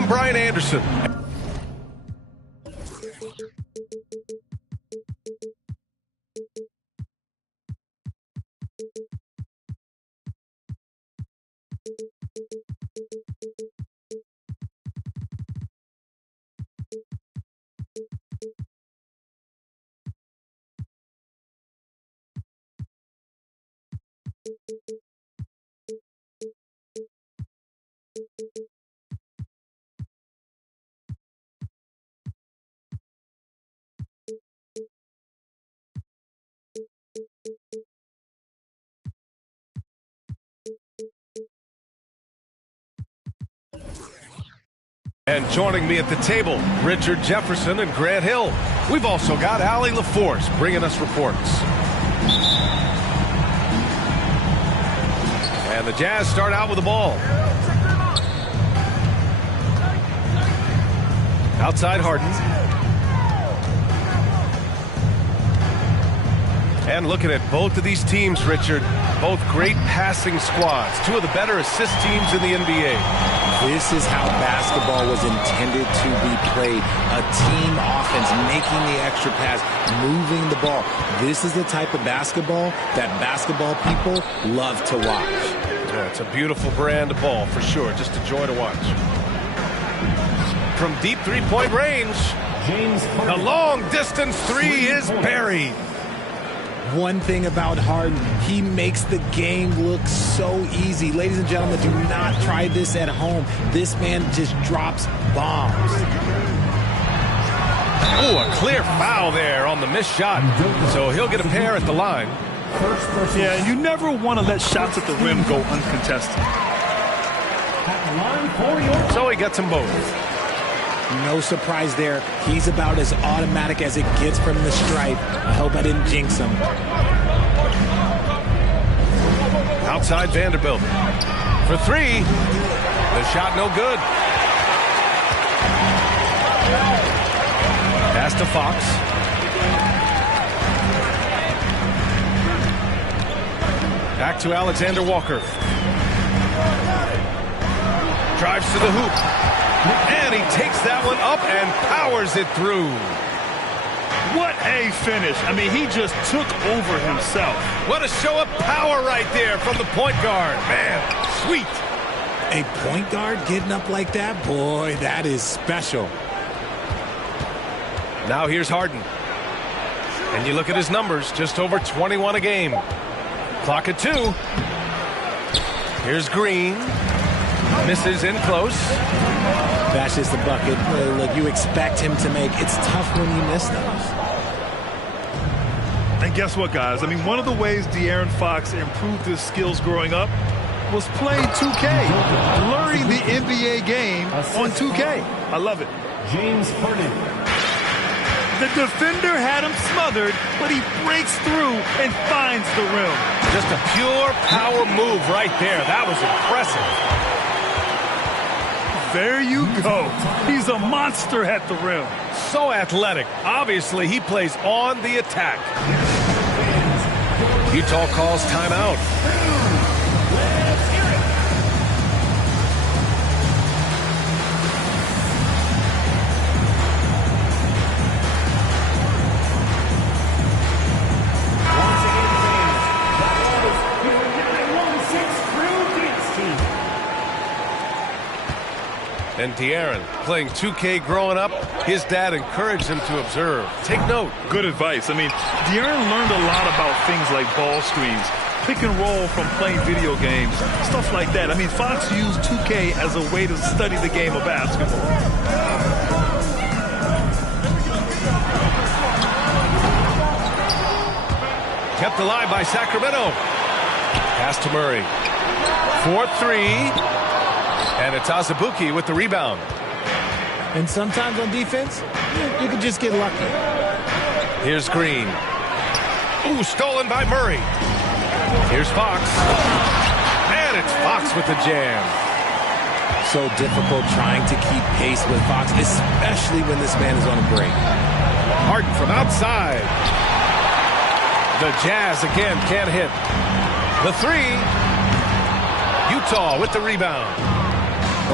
I'm Brian Anderson. And joining me at the table, Richard Jefferson and Grant Hill. We've also got Allie LaForce bringing us reports. And the Jazz start out with the ball. Outside Harden. And looking at both of these teams, Richard, both great passing squads. Two of the better assist teams in the NBA. This is how basketball was intended to be played. A team offense, making the extra pass, moving the ball. This is the type of basketball that basketball people love to watch. Yeah, it's a beautiful brand of ball for sure. Just a joy to watch. From deep three-point range, the long-distance three is buried. One thing about Harden, he makes the game look so easy. Ladies and gentlemen, do not try this at home. This man just drops bombs. Oh, a clear foul there on the missed shot. So he'll get a pair at the line. Yeah, you never want to let shots at the rim go uncontested. So he gets them both. No surprise there. He's about as automatic as it gets from the stripe. I hope I didn't jinx him. Outside Vanderbilt. For three. The shot no good. Pass to Fox. Back to Alexander Walker. Drives to the hoop. And he takes that one up and powers it through. What a finish. I mean, he just took over himself. What a show of power right there from the point guard. Man, sweet. A point guard getting up like that? Boy, that is special. Now here's Harden. And you look at his numbers, just over 21 a game. Clock at 2. Here's Green. Misses in close. That's just the bucket. Look, you expect him to make. It's tough when you miss those. And guess what, guys? I mean, one of the ways De'Aaron Fox improved his skills growing up was playing 2K, learning the NBA game on 2K. I love it. James Harden. The defender had him smothered, but he breaks through and finds the rim. Just a pure power move right there. That was impressive. There you go. He's a monster at the rim. So athletic. Obviously, he plays on the attack. Utah calls timeout. And De'Aaron, playing 2K growing up, his dad encouraged him to observe. Take note. Good advice. I mean, De'Aaron learned a lot about things like ball screens, pick and roll from playing video games, stuff like that. I mean, Fox used 2K as a way to study the game of basketball. kept alive by Sacramento. Pass to Murray. 4-3. And it's Azubuike with the rebound. And sometimes on defense, you can just get lucky. Here's Green. Ooh, stolen by Murray. Here's Fox. And it's Fox with the jam. So difficult trying to keep pace with Fox, especially when this man is on a break. Harden from outside. The Jazz again can't hit. The three. Utah with the rebound.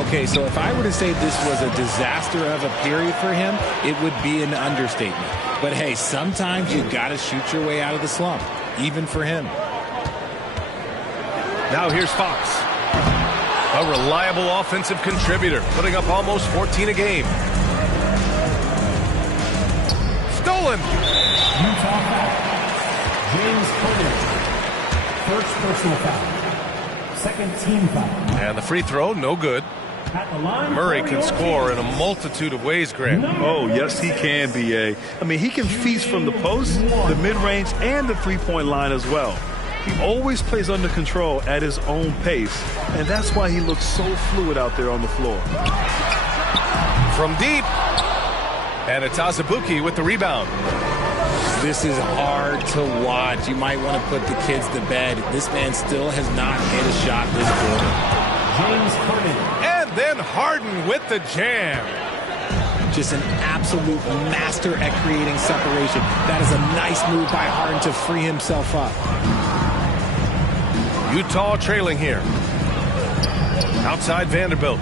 Okay, so if I were to say this was a disaster of a period for him, it would be an understatement. But hey, sometimes you got to shoot your way out of the slump, even for him. Now here's Fox. A reliable offensive contributor, putting up almost 14 a game. Stolen. Utah foul. James Harden. First personal foul. Second team foul. And the free throw, no good. Murray can score in a multitude of ways, Grant. Oh, yes, he can, B.A. I mean, he can feast from the post, the mid-range, and the three-point line as well. He always plays under control at his own pace, and that's why he looks so fluid out there on the floor. From deep. And it's Azubuike with the rebound. This is hard to watch. You might want to put the kids to bed. This man still has not hit a shot this quarter. James Harden. And then Harden with the jam. Just an absolute master at creating separation. That is a nice move by Harden to free himself up. Utah trailing here. Outside Vanderbilt.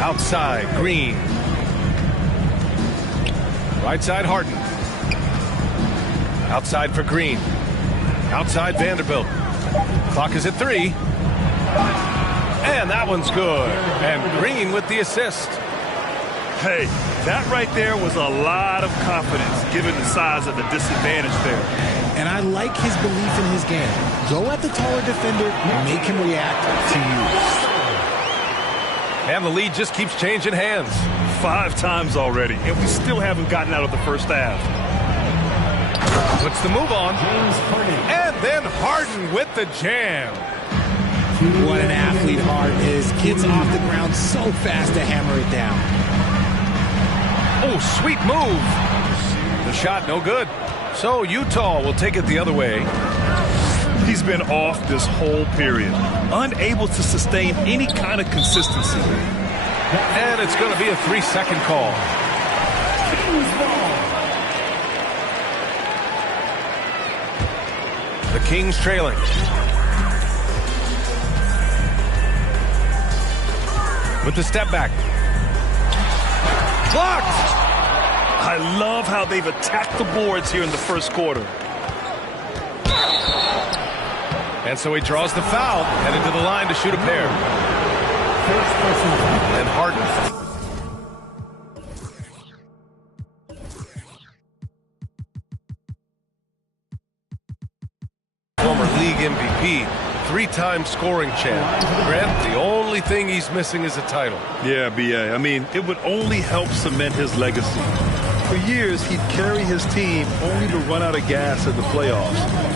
Outside Green. Right side Harden. Outside for Green. Outside Vanderbilt. Clock is at 3. And that one's good. And Green with the assist. Hey, that right there was a lot of confidence given the size of the disadvantage there. And I like his belief in his game. Go at the taller defender, make him react to you. And the lead just keeps changing hands. 5 times already, and we still haven't gotten out of the first half. Puts the move on. James Harden. And then Harden with the jam. What an athlete Harden is. Gets off the ground so fast to hammer it down. Oh, sweet move. The shot no good. So Utah will take it the other way. He's been off this whole period, unable to sustain any kind of consistency. And it's going to be a 3-second call. The Kings trailing. With the step back. Blocked! I love how they've attacked the boards here in the first quarter. And so he draws the foul, headed to the line to shoot a pair. And Harden. Former league MVP, 3-time scoring champ. Grant, the only thing he's missing is a title. Yeah, B.A. I mean, it would only help cement his legacy. For years, he'd carry his team only to run out of gas in the playoffs.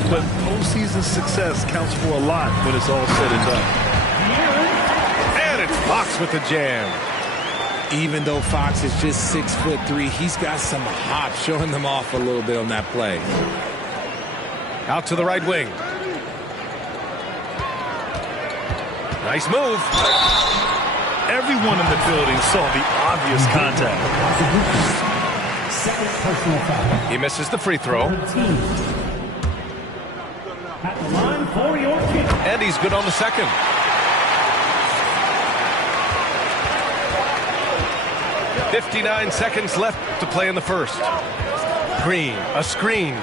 But postseason success counts for a lot when it's all said and done. And it's Fox with the jam. Even though Fox is just 6'3", he's got some hop, showing them off a little bit on that play. Out to the right wing. Nice move. Everyone in the building saw the obvious contact. Second personal foul. He misses the free throw. At the line for your kick. And he's good on the second. .59 seconds left to play in the first. Green, a screen.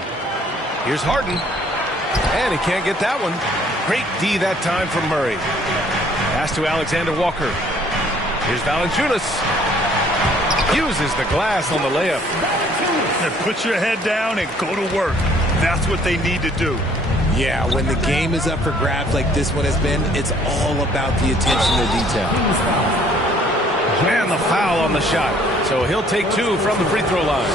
Here's Harden. And he can't get that one. Great D that time from Murray. Pass to Alexander Walker. Here's Valanciunas. Uses the glass on the layup. Put your head down and go to work. That's what they need to do. Yeah, when the game is up for grabs like this one has been, it's all about the attention to detail. And the foul on the shot. So he'll take 2 from the free throw line.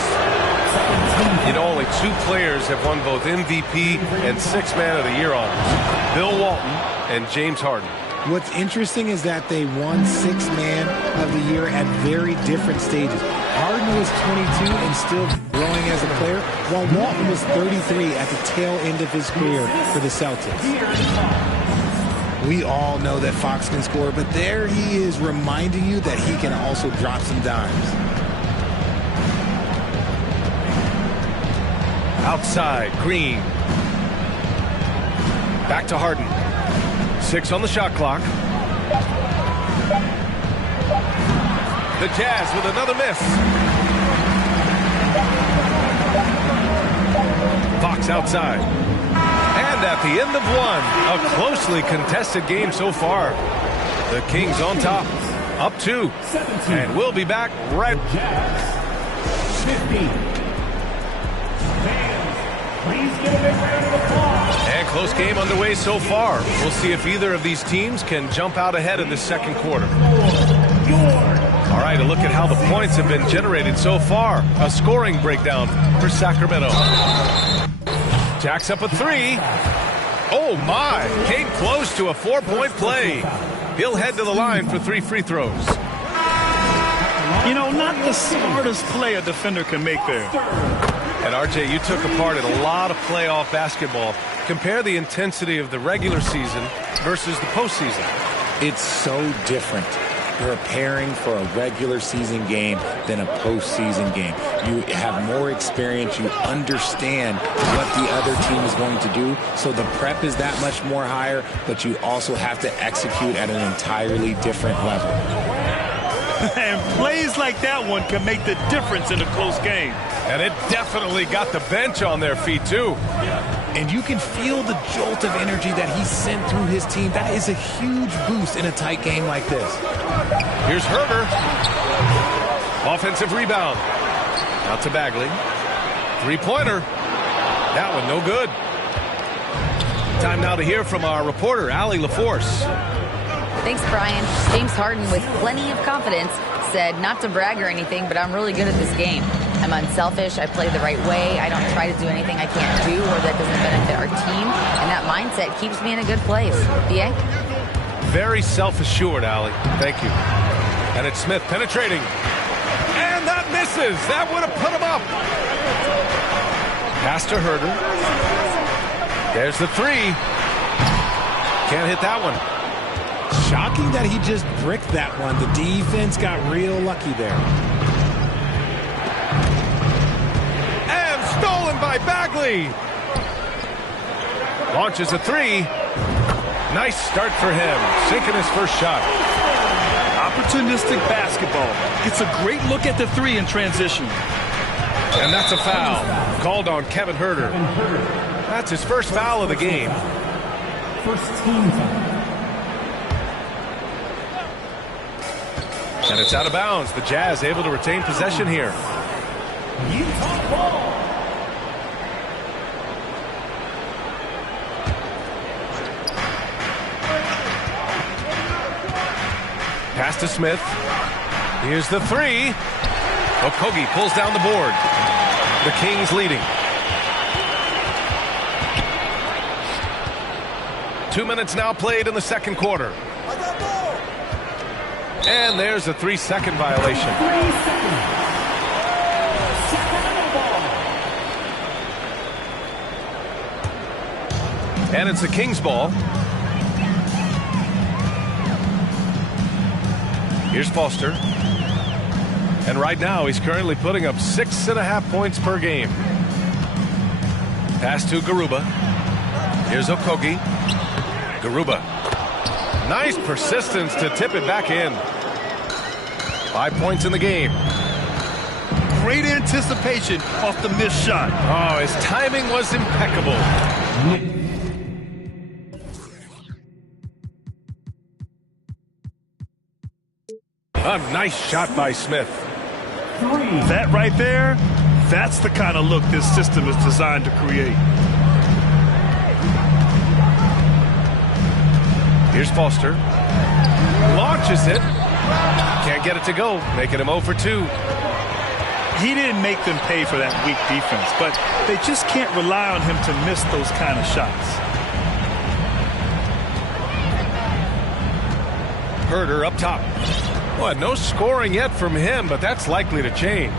You know, only 2 players have won both MVP and 6th Man of the Year honors. Bill Walton and James Harden. What's interesting is that they won 6th Man of the Year at very different stages. Harden was 22 and still growing as a player, while Walton was 33 at the tail end of his career for the Celtics. We all know that Fox can score, but there he is reminding you that he can also drop some dimes. Outside, Green. Back to Harden. 6 on the shot clock. The Jazz with another miss. Fox outside. And at the end of 1, a closely contested game so far. The Kings on top, up 2. And we'll be back right. Jazz 50. Please give a big round of applause. And close game underway so far. We'll see if either of these teams can jump out ahead in the second quarter. All right, a look at how the points have been generated so far. A scoring breakdown for Sacramento. Jacks up a 3. Oh, my. Came close to a 4-point play. He'll head to the line for 3 free throws. You know, not the smartest play a defender can make there. And, RJ, you took a part in a lot of playoff basketball. Compare the intensity of the regular season versus the postseason. It's so different preparing for a regular season game than a postseason game. You have more experience. You understand what the other team is going to do. So the prep is that much more higher, but you also have to execute at an entirely different level. And plays like that one can make the difference in a close game. And it definitely got the bench on their feet, too. And you can feel the jolt of energy that he sent through his team. That is a huge boost in a tight game like this. Here's Herder. Offensive rebound. Out to Bagley. 3-pointer. That one no good. Time now to hear from our reporter, Allie LaForce. Thanks, Brian. James Harden, with plenty of confidence, said not to brag or anything, but I'm really good at this game. I'm unselfish. I play the right way. I don't try to do anything I can't do or that doesn't benefit our team. And that mindset keeps me in a good place. B.A.? Very self-assured, Allie. Thank you. And it's Smith penetrating. And that misses. That would have put him up. Pass to Herder. There's the 3. Can't hit that one. Shocking that he just bricked that one. The defense got real lucky there. And stolen by Bagley. Launches a 3. Nice start for him. Sinking his first shot. Opportunistic basketball. Gets a great look at the 3 in transition. And that's a foul. Called on Kevin Herder. That's his first foul of the game. First team foul. And it's out of bounds. The Jazz able to retain possession here. Utah ball. Pass to Smith. Here's the 3. Okogie pulls down the board. The Kings leading. 2 minutes now played in the second quarter. And there's a 3-second violation. 3 seconds. Sacramento ball. And it's the Kings ball. Here's Foster. And right now he's currently putting up 6.5 points per game. Pass to Garuba. Here's Okogie. Garuba. Nice persistence to tip it back in. 5 points in the game. Great anticipation off the missed shot. Oh, his timing was impeccable. A nice shot by Smith. 3. That right there, that's the kind of look this system is designed to create. Here's Foster. Launches it. Can't get it to go, making him 0 for 2. he didn't make them pay for that weak defense, but they just can't rely on him to miss those kind of shots. Herder up top. Well, no scoring yet from him, but that's likely to change.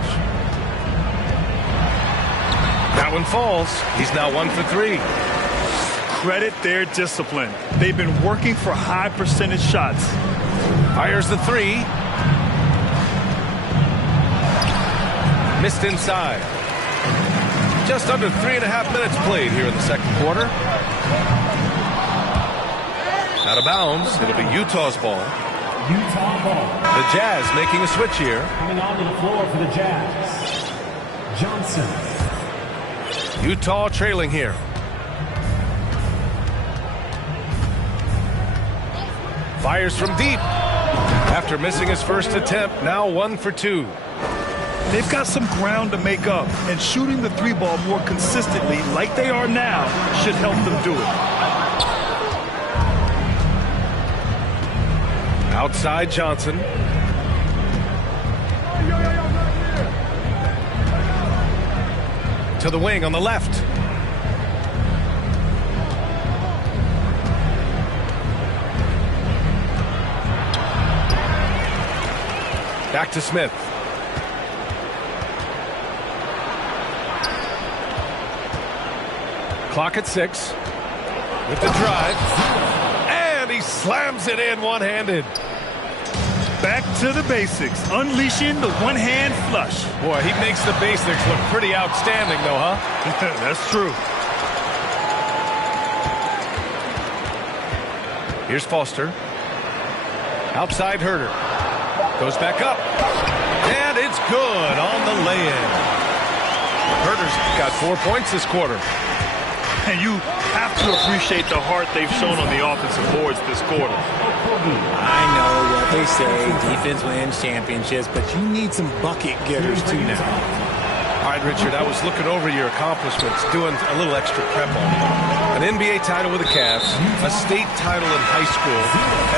That one falls. He's now 1 for 3. Credit their discipline. They've been working for high percentage shots. Fires the 3. Missed inside. Just under 3.5 minutes played here in the second quarter. Out of bounds. It'll be Utah's ball. Utah ball. The Jazz making a switch here. Coming onto the floor for the Jazz. Johnson. Utah trailing here. Fires from deep. After missing his first attempt, now 1 for 2. They've got some ground to make up, and shooting the 3 ball more consistently like they are now should help them do it. Outside Johnson. To the wing on the left. Back to Smith. Clock at 6. With the drive. And he slams it in one-handed. Back to the basics, unleashing the one-hand flush. Boy, he makes the basics look pretty outstanding, though, huh? That's true. Here's Foster. Outside Herder. Goes back up. And it's good on the lay-in. Herder's got 4 points this quarter. And you have to appreciate the heart they've shown on the offensive boards this quarter. I know what they say, defense wins championships, but you need some bucket getters too now. All right, Richard, I was looking over your accomplishments, doing a little extra prep on you. An NBA title with the Cavs, a state title in high school,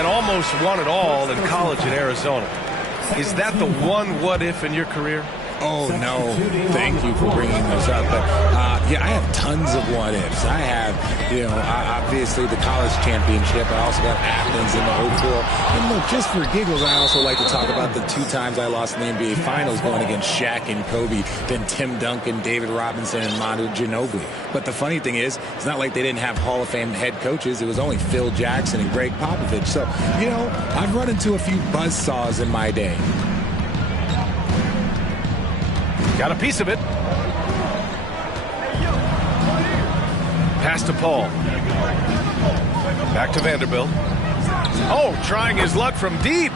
and almost won it all in college in Arizona. Is that the one what-if in your career? Oh, no. Thank you for bringing those up. But, yeah, I have tons of what-ifs. I have, obviously the college championship. I also got Athens in the 04. And look, just for giggles, I also like to talk about the 2 times I lost in the NBA Finals going against Shaq and Kobe, then Tim Duncan, David Robinson, and Manu Ginobili. But the funny thing is, it's not like they didn't have Hall of Fame head coaches. It was only Phil Jackson and Greg Popovich. So, I've run into a few buzzsaws in my day. Got a piece of it. Pass to Paul. Back to Vanderbilt. Oh, trying his luck from deep.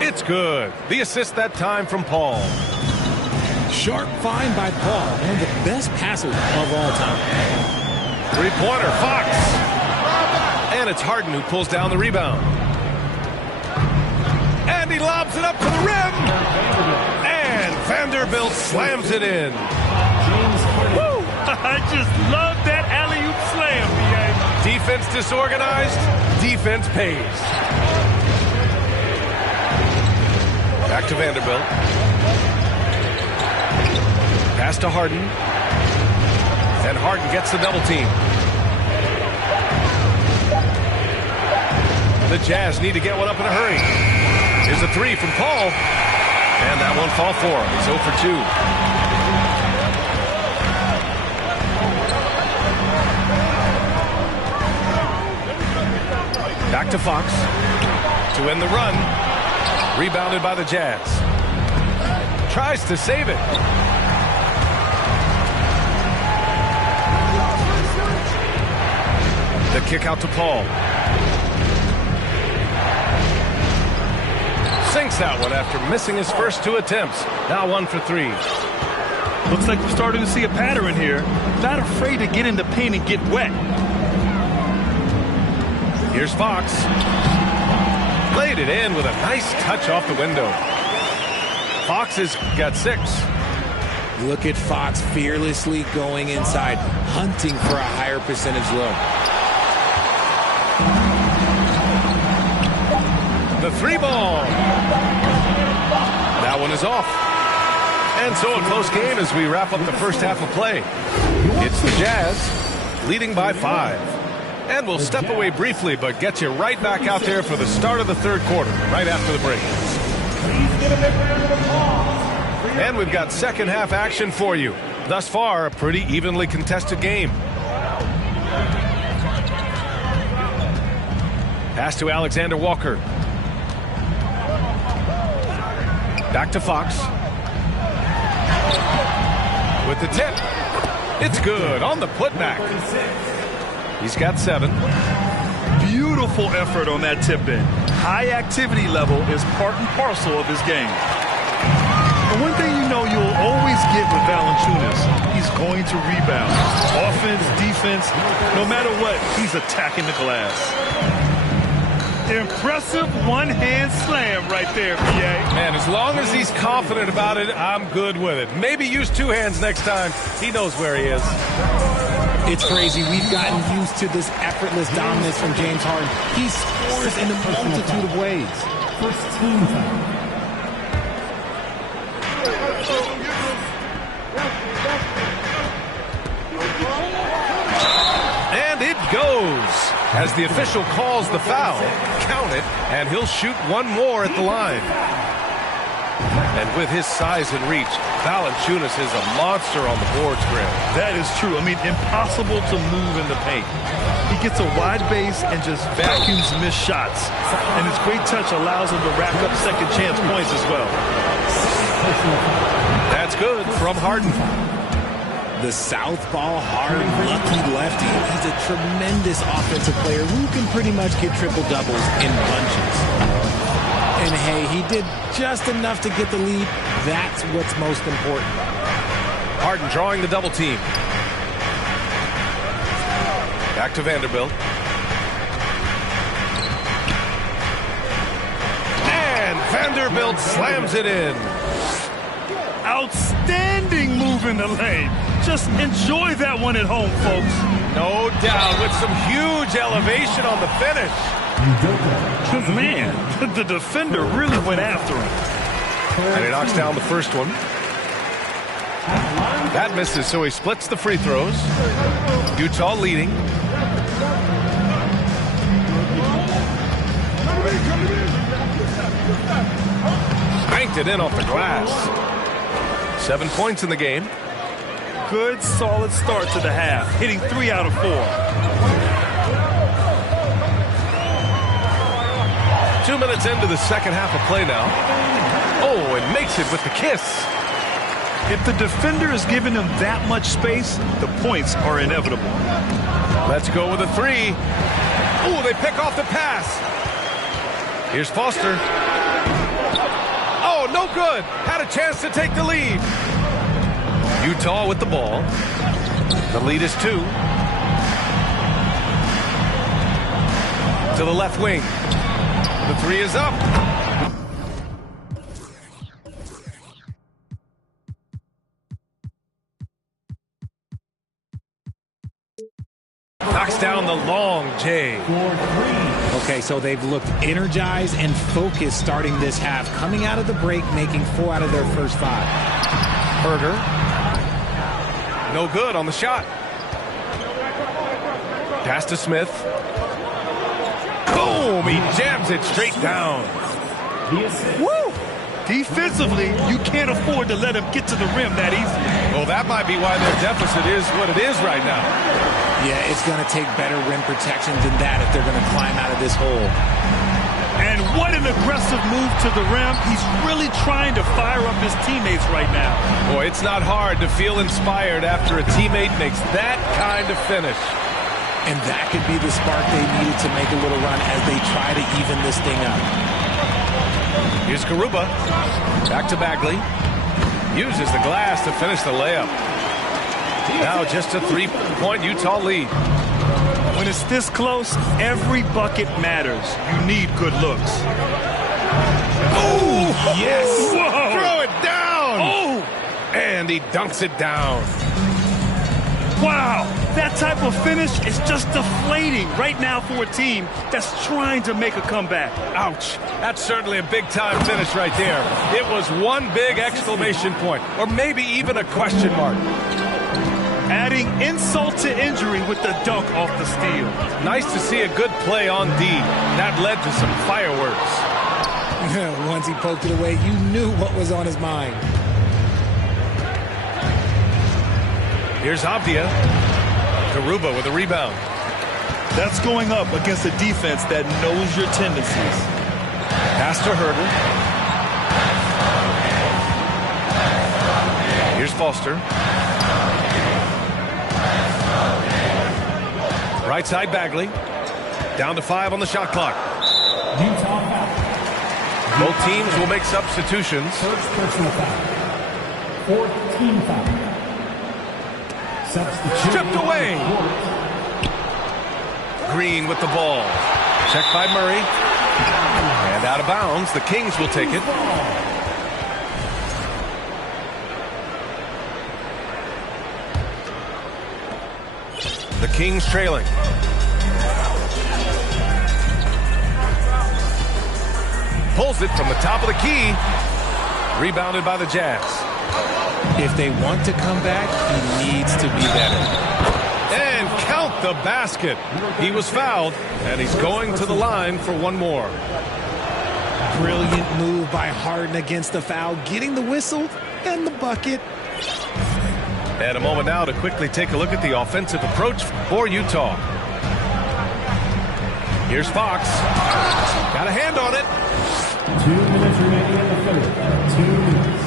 It's good. The assist that time from Paul. Sharp find by Paul. One of the best passers of all time. 3-pointer, Fox. And it's Harden who pulls down the rebound. And he lobs it up to the rim. Vanderbilt slams it in. Woo! I just love that alley-oop slam, B.A. Defense disorganized, defense pays. Back to Vanderbilt. Pass to Harden. And Harden gets the double team. The Jazz need to get one up in a hurry. Here's a 3 from Paul. And that one fall for him. He's 0 for 2. Back to Fox to end the run. Rebounded by the Jazz. Tries to save it. The kick out to Paul. Sinks that one after missing his first 2 attempts. Now 1 for 3. Looks like we're starting to see a pattern here. Not afraid to get in the paint and get wet. Here's Fox. Played it in with a nice touch off the window. Fox has got 6. Look at Fox fearlessly going inside, hunting for a higher percentage look. The 3 ball. That one is off. And so a close game as we wrap up the first half of play. It's the Jazz leading by 5. And we'll step away briefly, but get you right back out there for the start of the third quarter, right after the break. And we've got second half action for you. Thus far, a pretty evenly contested game. Pass to Alexander Walker. Back to Fox. With the tip. It's good on the putback. He's got 7. Beautiful effort on that tip-in. High activity level is part and parcel of his game. And one thing you know you'll always get with Valanciunas, he's going to rebound. Offense, defense, no matter what, he's attacking the glass. Impressive one-hand slam right there, PA. Man, as long as he's confident about it, I'm good with it. Maybe use 2 hands next time. He knows where he is. It's crazy. We've gotten used to this effortless dominance from James Harden. He scores in a multitude of ways. First team foul. And it goes. As the official calls the foul, count it, and he'll shoot one more at the line. And with his size and reach, Valanciunas is a monster on the boards, Graham. That is true. I mean, impossible to move in the paint. He gets a wide base and just vacuums missed shots. And his great touch allows him to rack up second chance points as well. That's good from Harden. The southpaw, hard, lucky lefty. He's a tremendous offensive player who can pretty much get triple-doubles in bunches. And hey, he did just enough to get the lead. That's what's most important. Harden drawing the double team. Back to Vanderbilt. And Vanderbilt slams it in. Outstanding move in the lane. Just enjoy that one at home, folks. No doubt, with some huge elevation on the finish. Man, the defender really went after him. And he knocks down the first one. That misses, so he splits the free throws. Utah leading. Banked it in off the glass. 7 points in the game. Good, solid start to the half, hitting 3 out of 4. 2 minutes into the second half of play now. Oh, and makes it with the kiss. If the defender is giving him that much space, the points are inevitable. Let's go with a 3. Oh, they pick off the pass. Here's Foster. Oh, no good. Had a chance to take the lead. Utah with the ball. The lead is 2. To the left wing. The 3 is up. Knocks down the long J. Okay, so they've looked energized and focused starting this half, coming out of the break, making 4 out of their first 5. Herder. No good on the shot. Pass to Smith. Boom! He jams it straight down. Woo! Defensively, you can't afford to let him get to the rim that easily. Well, that might be why their deficit is what it is right now. Yeah, it's going to take better rim protection than that if they're going to climb out of this hole. And what an aggressive move to the rim. He's really trying to fire up his teammates right now. Boy, it's not hard to feel inspired after a teammate makes that kind of finish. And that could be the spark they needed to make a little run as they try to even this thing up. Here's Garuba. Back to Bagley. Uses the glass to finish the layup. Now just a 3-point Utah lead. When it's this close, every bucket matters. You need good looks. Oh, yes. Whoa. Throw it down. Oh. And he dunks it down. Wow, that type of finish is just deflating right now for a team that's trying to make a comeback. Ouch. That's certainly a big-time finish right there. It was one big exclamation point, or maybe even a question mark. Adding insult to injury with the dunk off the steal. Nice to see a good play on D. That led to some fireworks. Once he poked it away, you knew what was on his mind. Here's Avdia. Garuba with a rebound. That's going up against a defense that knows your tendencies. Pass to Herter. Here's Foster. Right side Bagley. Down to 5 on the shot clock. Utah foul. Both teams will make substitutions. First personal foul. Fourth team foul. Substitute. Stripped away. Green with the ball. Checked by Murray. And out of bounds. The Kings will take it. The Kings trailing. Pulls it from the top of the key. Rebounded by the Jazz. If they want to come back, he needs to be better. And count the basket. He was fouled, and he's going to the line for one more. Brilliant move by Harden against the foul, getting the whistle and the bucket. And a moment now to quickly take a look at the offensive approach for Utah. Here's Fox. Got a hand on it. 2 minutes remaining in the third. 2 minutes.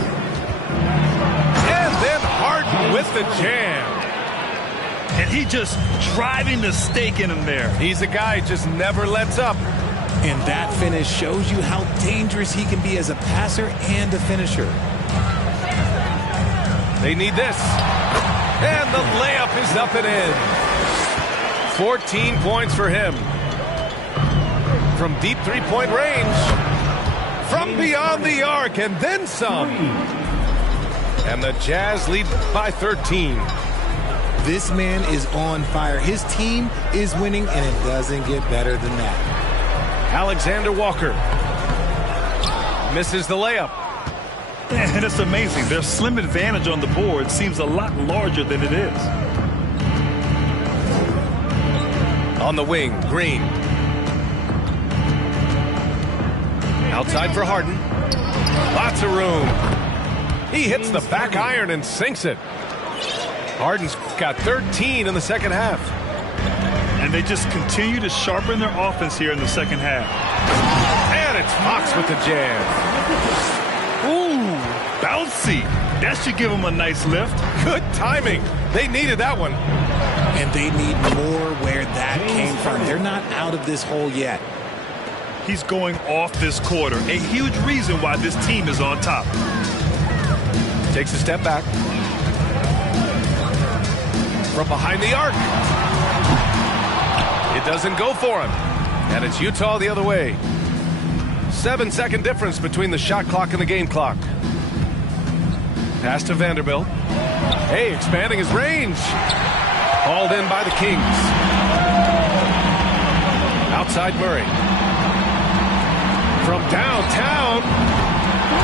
And then Harden with the jam. And he just driving the stake in him there. He's a guy who just never lets up. And that finish shows you how dangerous he can be as a passer and a finisher. They need this. And the layup is up and in. 14 points for him. From deep three-point range. From beyond the arc and then some. And the Jazz lead by 13. This man is on fire. His team is winning, and it doesn't get better than that. Alexander Walker misses the layup. And it's amazing. Their slim advantage on the board seems a lot larger than it is. On the wing, Green. Outside for Harden. Lots of room. He hits the back iron and sinks it. Harden's got 13 in the second half. And they just continue to sharpen their offense here in the second half. And it's Fox with the jam. Ooh, bouncy. That should give them a nice lift. Good timing. They needed that one. And they need more where that came from. They're not out of this hole yet. He's going off this quarter. A huge reason why this team is on top. Takes a step back. From behind the arc. It doesn't go for him. And it's Utah the other way. 7-second difference between the shot clock and the game clock. Pass to Vanderbilt. Hey, expanding his range. Hauled in by the Kings. Outside Murray. From downtown,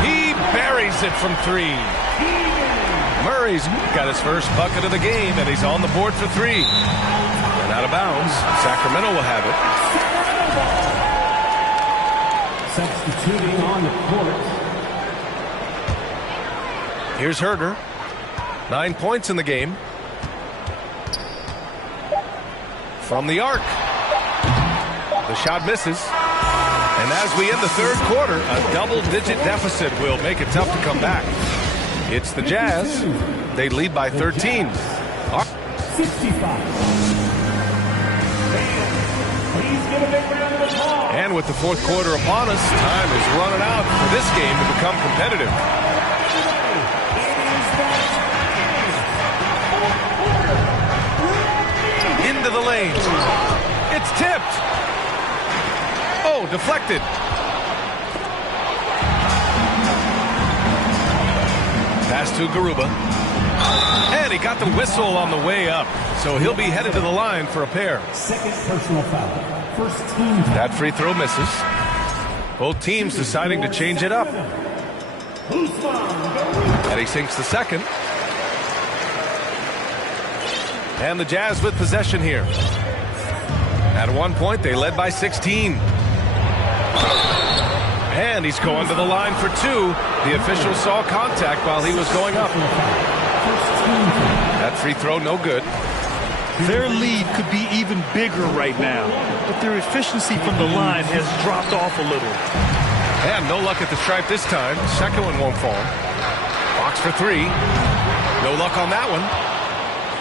he buries it from 3. Murray's got his first bucket of the game, and he's on the board for 3. And out of bounds, Sacramento will have it. Substituting on the court. Here's Herter. 9 points in the game. From the arc. The shot misses. And as we end the third quarter, a double-digit deficit will make it tough to come back. It's the Jazz. They lead by 13. 65. Please give a big round of applause. And with the fourth quarter upon us, time is running out for this game to become competitive. Into the lane. It's tipped. Oh, deflected. Pass to Garuba. And he got the whistle on the way up. So he'll be headed to the line for a pair. Second personal foul. First team foul. That free throw misses. Both teams deciding to change it up. And he sinks the second. And the Jazz with possession here. At one point, they led by 16. And he's going to the line for two. The official saw contact while he was going up. That free throw, no good. Their lead could be even bigger right now, but their efficiency from the line has dropped off a little. And no luck at the stripe this time. Second one won't fall. Fox for three. No luck on that one.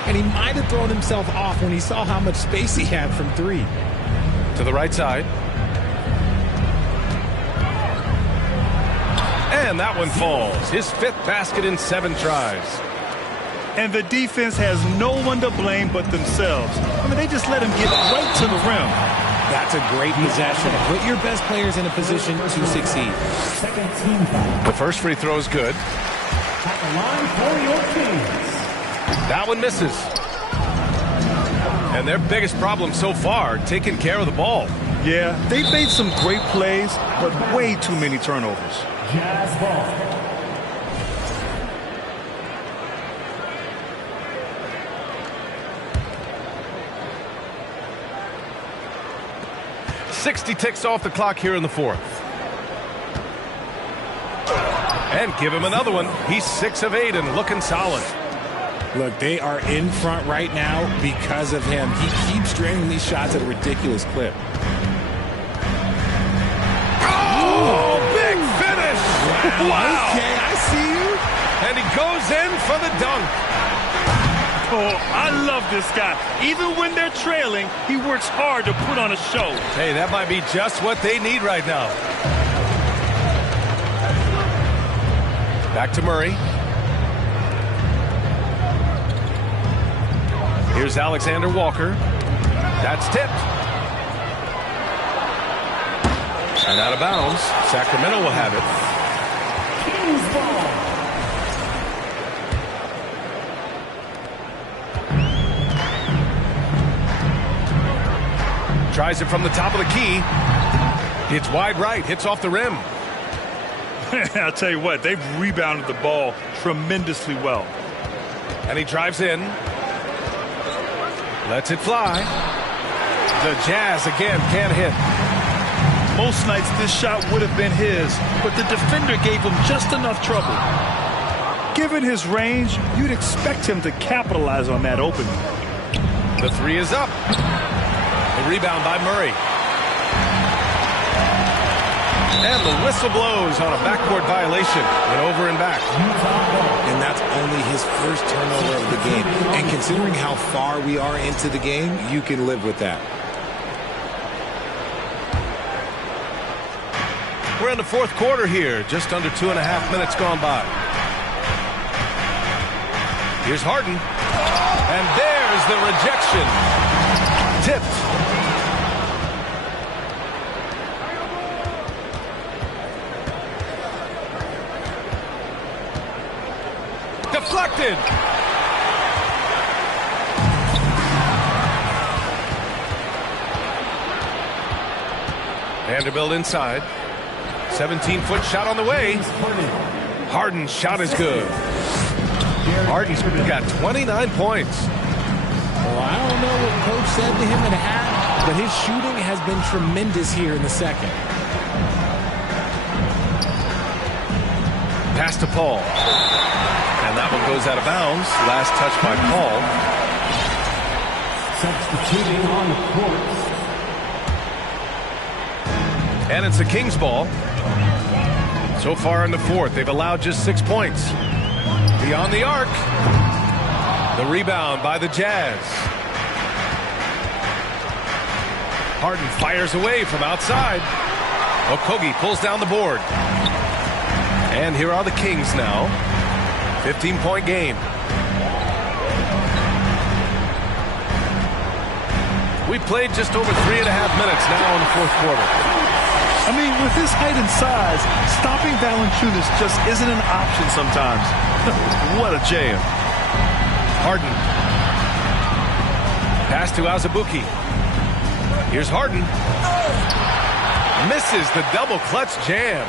And he might have thrown himself off when he saw how much space he had from three. To the right side. And that one falls. His fifth basket in 7 tries. And the defense has no one to blame but themselves. I mean, they just let him get right to the rim. That's a great possession. Put your best players in a position to succeed. Second team foul. The first free throw is good. At the line for your Kings. That one misses. And their biggest problem so far, taking care of the ball. Yeah, they've made some great plays, but way too many turnovers. Jazz ball. .60 ticks off the clock here in the fourth. And give him another one. He's 6 of 8 and looking solid. Look, they are in front right now because of him. He keeps draining these shots at a ridiculous clip. Oh, big finish! Wow! Okay, I see you. And he goes in for the dunk. Oh, I love this guy. Even when they're trailing, he works hard to put on a show. Hey, that might be just what they need right now. Back to Murray. Here's Alexander Walker. That's tipped. And out of bounds. Sacramento will have it. Kings ball. Tries it from the top of the key. Hits wide right. Hits off the rim. I'll tell you what, they've rebounded the ball tremendously well. And he drives in. Lets it fly. The Jazz again can't hit. Most nights this shot would have been his, but the defender gave him just enough trouble. Given his range, you'd expect him to capitalize on that opening. The three is up. The rebound by Murray. And the whistle blows on a backcourt violation. Went over and back. And that's only his first turnover of the game. And considering how far we are into the game, you can live with that. We're in the fourth quarter here. Just under 2.5 minutes gone by. Here's Harden. And there's the rejection. Tipped. Deflected. Vanderbilt inside. 17-foot shot on the way. Harden's shot is good. Harden's got 29 points. Well, I don't know what Coach said to him at half, but his shooting has been tremendous here in the second. Pass to Paul. And that one goes out of bounds. Last touch by Paul. Substituting on the court. And it's the Kings ball. So far in the fourth, they've allowed just 6 points. Beyond the arc. The rebound by the Jazz. Harden fires away from outside. Okogie pulls down the board. And here are the Kings now. 15-point game. We played just over 3.5 minutes now in the fourth quarter. I mean, with his height and size, stopping Valanciunas just isn't an option sometimes. What a jam. Harden. Pass to Azubuike. Here's Harden. Misses the double clutch jam.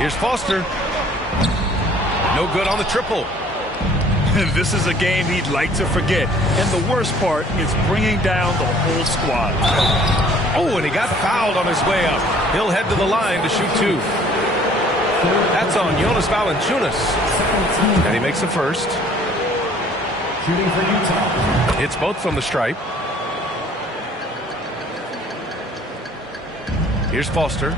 Here's Foster. No good on the triple. This is a game he'd like to forget. And the worst part is bringing down the whole squad. Oh, and he got fouled on his way up. He'll head to the line to shoot 2. That's on Jonas Valanciunas. And he makes the first. Shooting for Utah. Hits both from the stripe. Here's Foster.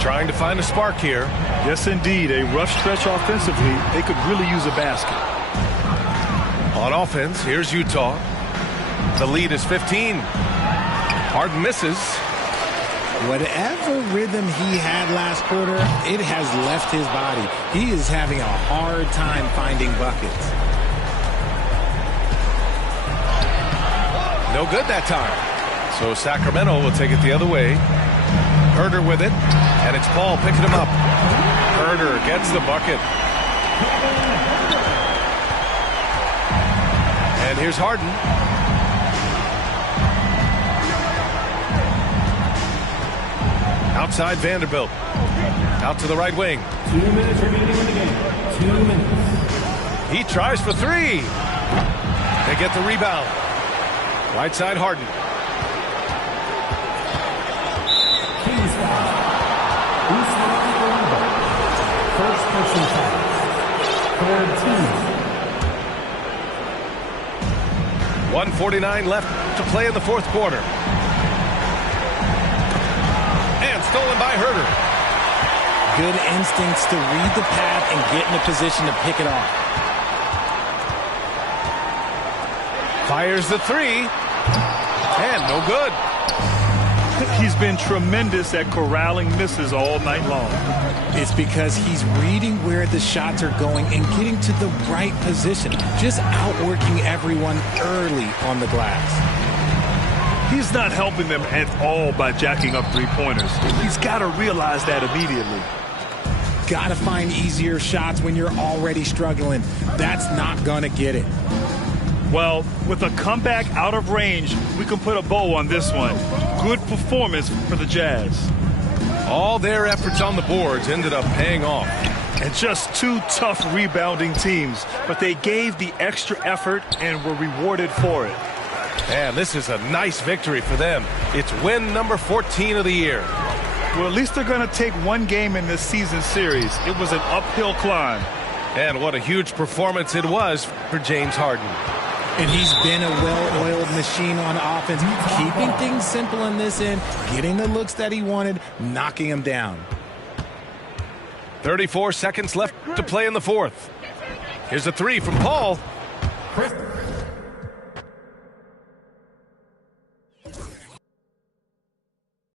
Trying to find a spark here. Yes, indeed. A rough stretch offensively. They could really use a basket. On offense, here's Utah. The lead is 15. Harden misses. Whatever rhythm he had last quarter, it has left his body. He is having a hard time finding buckets. No good that time. So Sacramento will take it the other way. Herder with it, and it's Paul picking him up. Herder gets the bucket. And here's Harden. Outside Vanderbilt. Out to the right wing. 2 minutes remaining in the game. 2 minutes. He tries for 3. They get the rebound. Right side Harden. Kings foul. Usman Garuba. First person foul. 3rd team. 1:49 left to play in the 4th quarter. And stolen by Herder. Good instincts to read the path and get in a position to pick it off. Fires the 3. And no good. He's been tremendous at corralling misses all night long. It's because he's reading where the shots are going and getting to the right position. Just outworking everyone early on the glass. He's not helping them at all by jacking up three-pointers. He's got to realize that immediately. Got to find easier shots when you're already struggling. That's not going to get it. Well, with a comeback out of range, we can put a bow on this one. Good performance for the Jazz. All their efforts on the boards ended up paying off. And just 2 tough rebounding teams, but they gave the extra effort and were rewarded for it. And this is a nice victory for them. It's win number 14 of the year. Well, at least they're going to take one game in this season series. It was an uphill climb. And what a huge performance it was for James Harden. And he's been a well-oiled machine on offense, keeping things simple in this end, getting the looks that he wanted, knocking him down. 34 seconds left to play in the 4th. Here's a 3 from Paul.